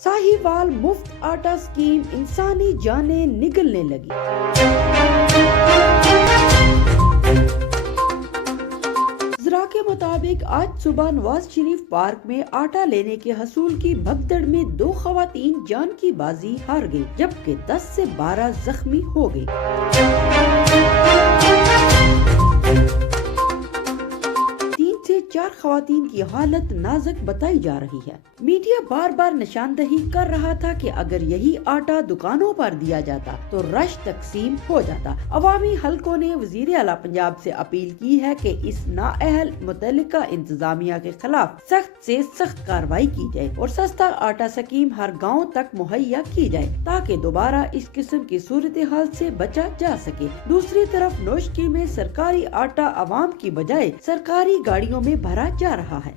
साहिवाल मुफ्त आटा स्कीम इंसानी जानें निगलने लगी। ज़रा के मुताबिक आज सुबह नवाज शरीफ पार्क में आटा लेने के हसूल की भगदड़ में 2 खवातीन जान की बाजी हार गई, जबकि 10 से 12 जख्मी हो गए। 4 खवातीन की हालत नाजुक बताई जा रही है। मीडिया बार बार निशानदही कर रहा था कि अगर यही आटा दुकानों पर दिया जाता तो रश तकसीम हो जाता। अवामी हलकों ने वजीर आला पंजाब से अपील की है कि इस नाअहल मुतल्लिका इंतजामिया के खिलाफ सख्त से सख्त कार्रवाई की जाए और सस्ता आटा स्कीम हर गाँव तक मुहैया की जाए ताकि दोबारा इस किस्म की सूरत हाल से बचा जा सके। दूसरी तरफ नोशकी में सरकारी आटा आवाम की बजाय सरकारी गाड़ियों में भरा जा रहा है।